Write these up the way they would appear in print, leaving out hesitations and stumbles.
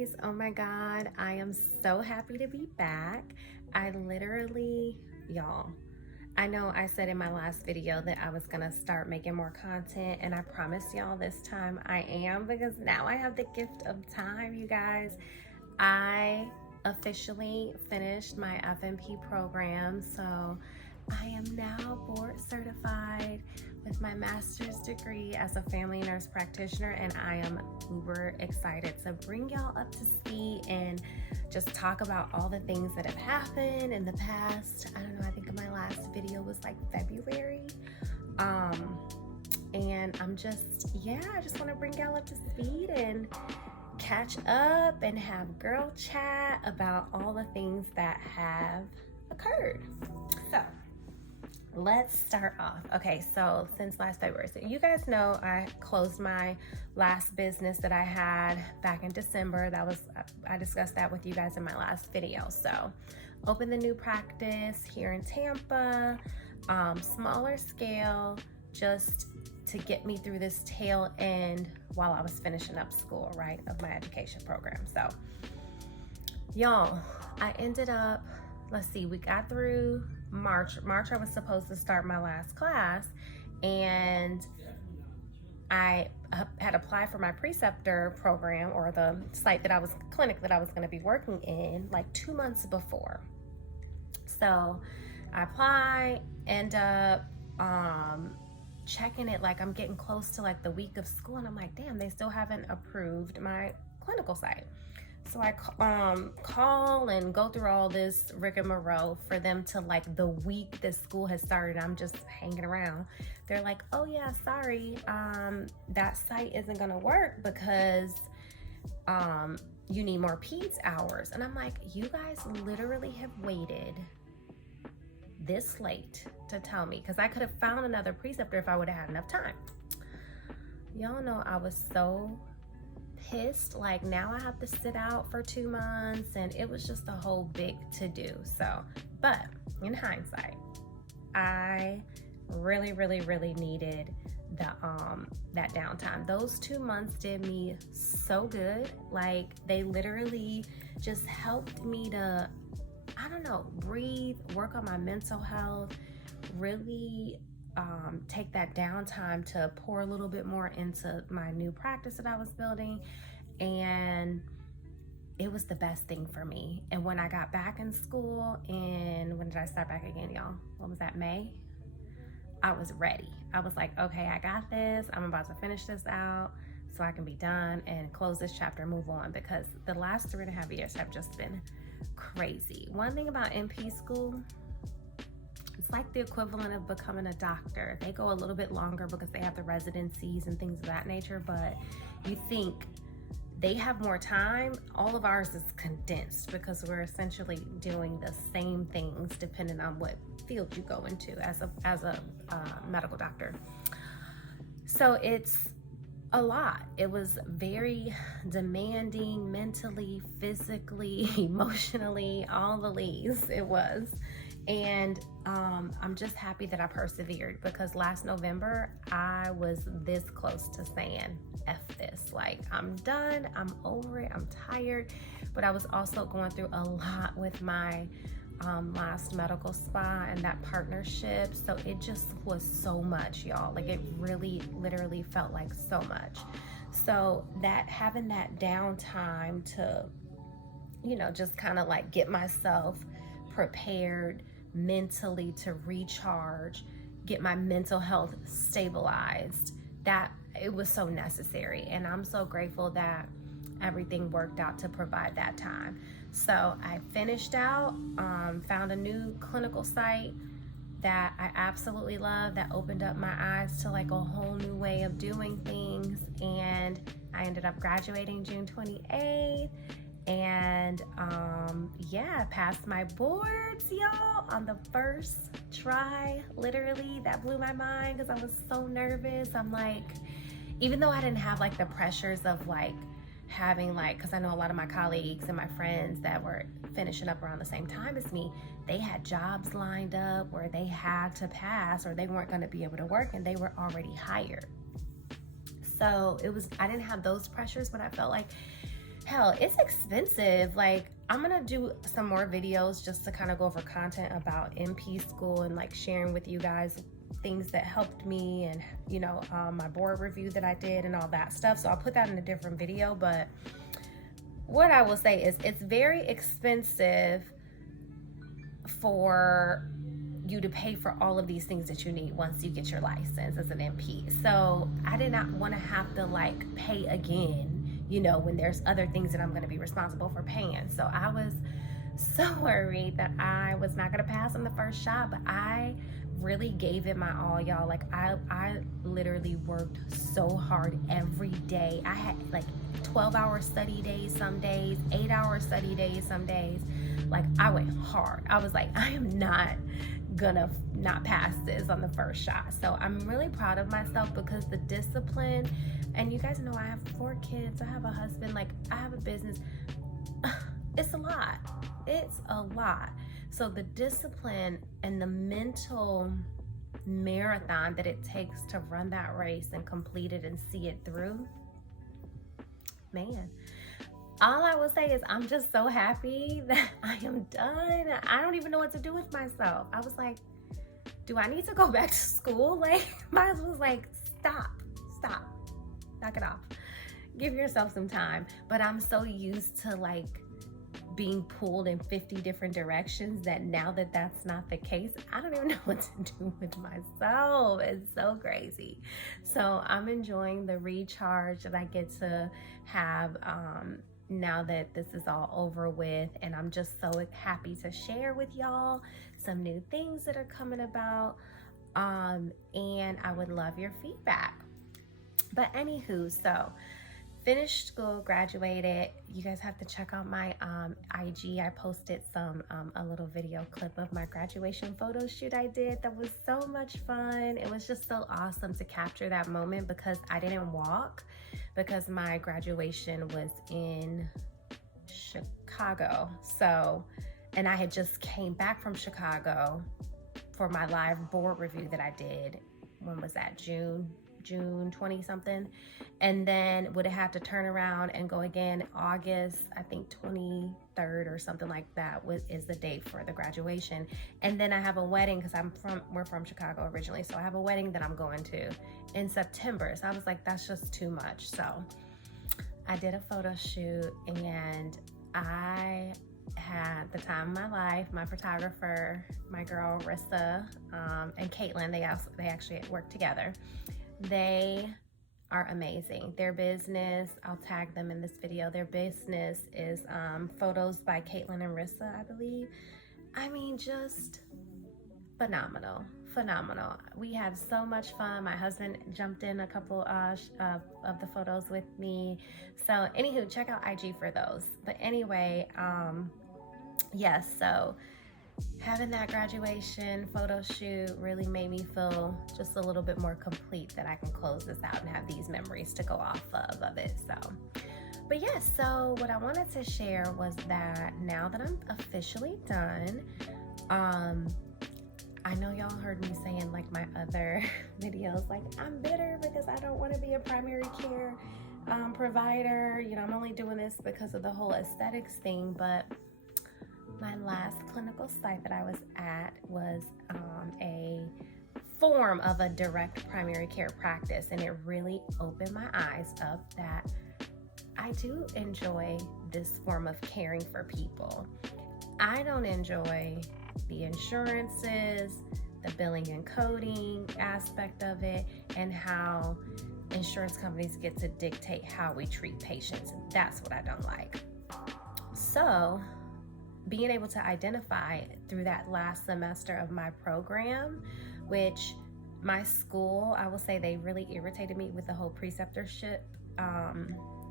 guys. Oh my God, I am so happy to be back. I literally, y'all, I know I said in my last video that I was gonna start making more content, and I promise y'all this time I am, because now I have the gift of time, you guys. I officially finished my FNP program, so I am now board certified with my master's degree as a family nurse practitioner, and I am uber excited to bring y'all up to speed and just talk about all the things that have happened in the past. I don't know, I think my last video was like February. And I just want to bring y'all up to speed and catch up and have girl chat about all the things that have occurred. So let's start off. Okay, so since last February, so you guys know I closed my last business that I had back in December. I discussed that with you guys in my last video. So opened the new practice here in Tampa, smaller scale, just to get me through this tail end while I was finishing up school, right, of my education program. So y'all, I ended up, let's see, we got through March. I was supposed to start my last class, and I had applied for my preceptor program, or the clinic that I was going to be working in, like 2 months before. So I apply, end up checking it, like I'm getting close to like the week of school, and I'm like, damn, they still haven't approved my clinical site. So I call and go through all this rigmarole for them to, like, the week that school has started, I'm just hanging around. They're like, oh yeah, sorry, that site isn't gonna work because you need more peds hours. And I'm like, you guys literally have waited this late to tell me, because I could have found another preceptor if I would have had enough time. Y'all know I was so pissed, like now I have to sit out for 2 months, and it was just a whole big to do. So, but in hindsight, I really needed that downtime. Those 2 months did me so good. Like, they literally just helped me to, I don't know, breathe, work on my mental health, really take that downtime to pour a little bit more into my new practice that I was building, and it was the best thing for me. And when I got back in school, and when did I start back again, y'all? What was that, May? I was ready. I was like, okay, I got this. I'm about to finish this out so I can be done and close this chapter and move on, because the last 3.5 years have just been crazy. One thing about NP school, it's like the equivalent of becoming a doctor. They go a little bit longer because they have the residencies and things of that nature, but you think they have more time. All of ours is condensed because we're essentially doing the same things depending on what field you go into as a medical doctor. So it's a lot. It was very demanding, mentally, physically, emotionally, all the leaves it was. And I'm just happy that I persevered, because last November I was this close to saying F this, like I'm done, I'm over it, I'm tired. But I was also going through a lot with my last medical spa and that partnership, so it just was so much, y'all. Like, it really literally felt like so much. So that having that downtime to, you know, just kind of like get myself prepared mentally to recharge, get my mental health stabilized, that it was so necessary. And I'm so grateful that everything worked out to provide that time. So I finished out, found a new clinical site that I absolutely love, that opened up my eyes to like a whole new way of doing things. And I ended up graduating June 28th. And yeah, passed my boards, y'all, on the first try. Literally, that blew my mind because I was so nervous. I'm like, even though I didn't have like the pressures of like having like, because I know a lot of my colleagues and my friends that were finishing up around the same time as me, they had jobs lined up where they had to pass or they weren't going to be able to work, and they were already hired. So I didn't have those pressures, but I felt like hell, it's expensive. Like, I'm gonna do some more videos just to kind of go over content about NP school and like sharing with you guys things that helped me, and you know, my board review that I did and all that stuff. So I'll put that in a different video. But what I will say is it's very expensive for you to pay for all of these things that you need once you get your license as an NP. So I did not want to have to like pay again, you know, when there's other things that I'm going to be responsible for paying. So I was so worried that I was not going to pass on the first shot, but I really gave it my all, y'all. Like I literally worked so hard every day. I had like 12-hour study days some days, 8-hour study days some days. Like I went hard. I was like, I am not gonna not pass this on the first shot. So I'm really proud of myself because the discipline, and you guys know I have 4 kids, I have a husband, like I have a business. It's a lot. It's a lot. So the discipline and the mental marathon that it takes to run that race and complete it and see it through, man, all I will say is I'm just so happy that I am done. I don't even know what to do with myself. I was like, do I need to go back to school? Like, my husband was like, stop, knock it off. Give yourself some time. But I'm so used to like being pulled in 50 different directions that now that that's not the case, I don't even know what to do with myself. It's so crazy. So I'm enjoying the recharge that I get to have now that this is all over with, and I'm just so happy to share with y'all some new things that are coming about, and I would love your feedback. But anywho, so finished school, graduated. You guys have to check out my IG. I posted a little video clip of my graduation photo shoot I did. That was so much fun. It was just so awesome to capture that moment because I didn't walk, because my graduation was in Chicago. So, and I had just came back from Chicago for my live board review that I did. When was that? June 20 something, and then would have had to turn around and go again August, I think 23rd or something like that is the date for the graduation. And then I have a wedding because we're from Chicago originally, so I have a wedding that I'm going to in September. So I was like, that's just too much. So I did a photo shoot and I had the time of my life. My photographer, my girl Rissa, and Caitlin, they actually work together. They are amazing. Their business, I'll tag them in this video. Their business is photos by Caitlin and Rissa, I believe. I mean, just phenomenal. We had so much fun. My husband jumped in a couple of the photos with me. So anywho, check out IG for those. But anyway, yes, so having that graduation photo shoot really made me feel just a little bit more complete, that I can close this out and have these memories to go off of it. So, but yes, so what I wanted to share was that now that I'm officially done, I know y'all heard me saying like my other videos, like I'm bitter because I don't want to be a primary care provider. You know, I'm only doing this because of the whole aesthetics thing, but my last clinical site that I was at was a form of a direct primary care practice, and it really opened my eyes up that I do enjoy this form of caring for people. I don't enjoy the insurances, the billing and coding aspect of it, and how insurance companies get to dictate how we treat patients. That's what I don't like. So being able to identify through that last semester of my program, which my school, I will say they really irritated me with the whole preceptorship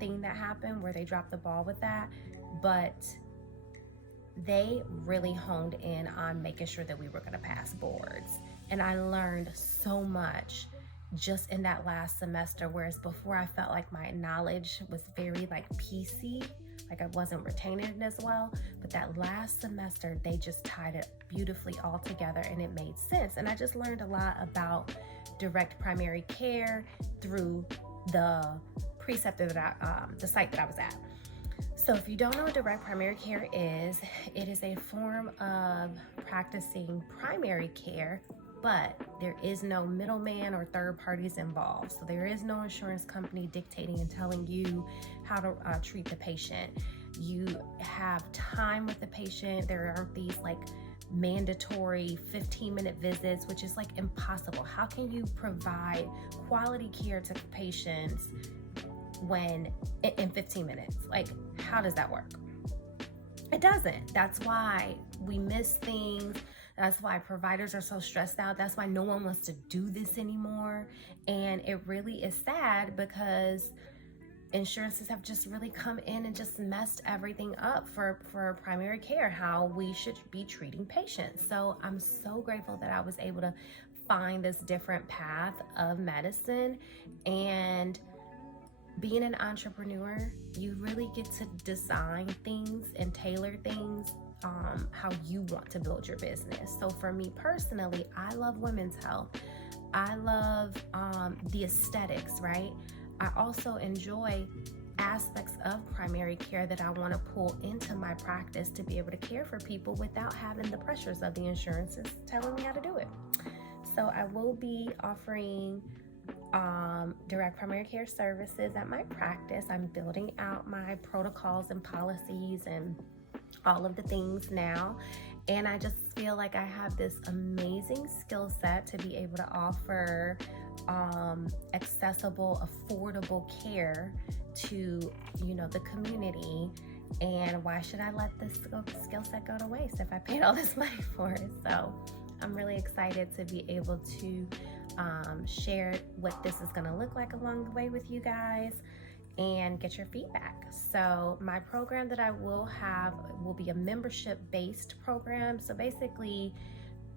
thing that happened, where they dropped the ball with that, but they really honed in on making sure that we were going to pass boards. And I learned so much just in that last semester, whereas before I felt like my knowledge was very like PC, like I wasn't retaining it as well. But that last semester, they just tied it beautifully all together and it made sense. And I just learned a lot about direct primary care through the preceptor that the site that I was at. So if you don't know what direct primary care is, it is a form of practicing primary care, but there is no middleman or third parties involved. So there is no insurance company dictating and telling you how to treat the patient. You have time with the patient. There aren't these like mandatory 15-minute visits, which is like impossible. How can you provide quality care to patients when in 15 minutes? Like, how does that work? It doesn't. That's why we miss things. That's why providers are so stressed out. That's why no one wants to do this anymore. And it really is sad because insurances have just really come in and just messed everything up for primary care, how we should be treating patients. So I'm so grateful that I was able to find this different path of medicine. And being an entrepreneur, you really get to design things and tailor things how you want to build your business. So for me personally, I love women's health. I love the aesthetics, right? I also enjoy aspects of primary care that I want to pull into my practice to be able to care for people without having the pressures of the insurances telling me how to do it. So I will be offering direct primary care services at my practice. I'm building out my protocols and policies and all of the things now. And I just feel like I have this amazing skill set to be able to offer accessible, affordable care to, the community. And why should I let this skill set go to waste if I paid all this money for it? So I'm really excited to be able to share what this is going to look like along the way with you guys and get your feedback. So my program that I will have will be a membership-based program. So basically,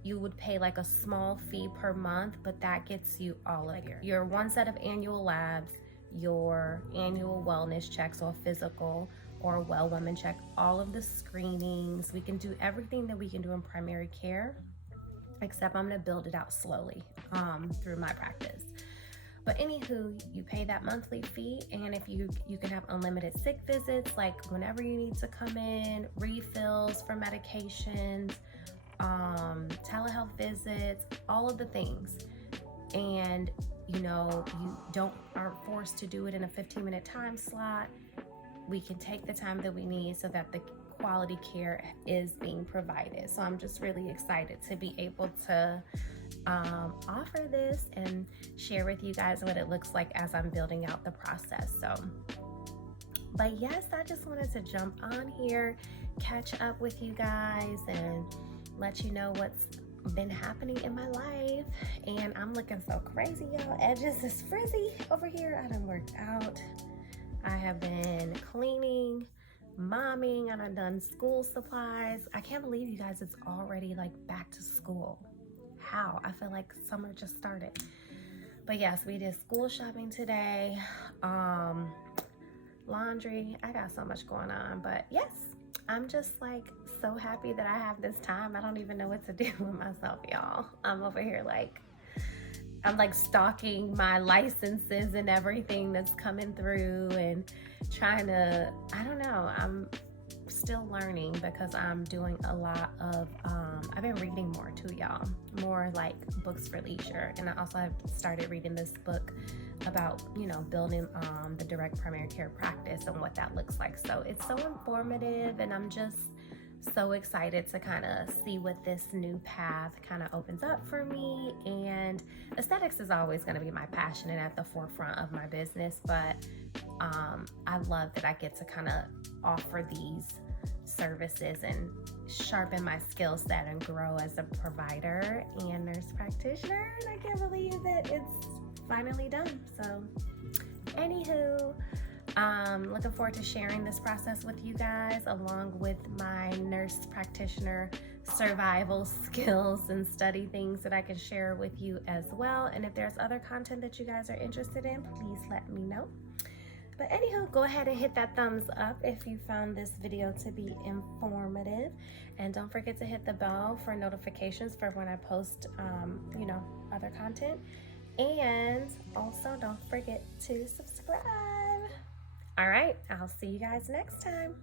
you would pay like a small fee per month, but that gets you all of your one set of annual labs, your annual wellness checks, or physical or a well woman check, all of the screenings. We can do everything that we can do in primary care, except I'm gonna build it out slowly through my practice. But anywho, you pay that monthly fee, and if you can have unlimited sick visits, like whenever you need to come in, refills for medications, telehealth visits, all of the things. And you aren't forced to do it in a 15-minute time slot. We can take the time that we need so that the quality care is being provided. So I'm just really excited to be able to offer this and share with you guys what it looks like as I'm building out the process. But yes, I just wanted to jump on here, catch up with you guys, and let you know what's been happening in my life. And I'm looking so crazy, y'all. Edges is frizzy over here. I done worked out. I have been cleaning, momming, and I've done school supplies. I can't believe, you guys, it's already like back to school. How? I feel like summer just started. But yes, we did school shopping today, laundry. I got so much going on. But yes, I'm just like so happy that I have this time. I don't even know what to do with myself, y'all. I'm over here I'm like stalking my licenses and everything that's coming through and trying to, I don't know, I'm still learning because I'm doing a lot of, I've been reading more too, y'all, more like books for leisure. And I also have started reading this book about, building the direct primary care practice and what that looks like. So it's so informative, and I'm just so excited to kind of see what this new path kind of opens up for me. And aesthetics is always going to be my passion and at the forefront of my business, but I love that I get to kind of offer these services and sharpen my skill set and grow as a provider and nurse practitioner. And I can't believe that it's finally done. So anywho, looking forward to sharing this process with you guys, along with my nurse practitioner survival skills and study things that I can share with you as well. And if there's other content that you guys are interested in, please let me know. But anyhow, go ahead and hit that thumbs up if you found this video to be informative. And don't forget to hit the bell for notifications for when I post, other content. And also don't forget to subscribe. All right, I'll see you guys next time.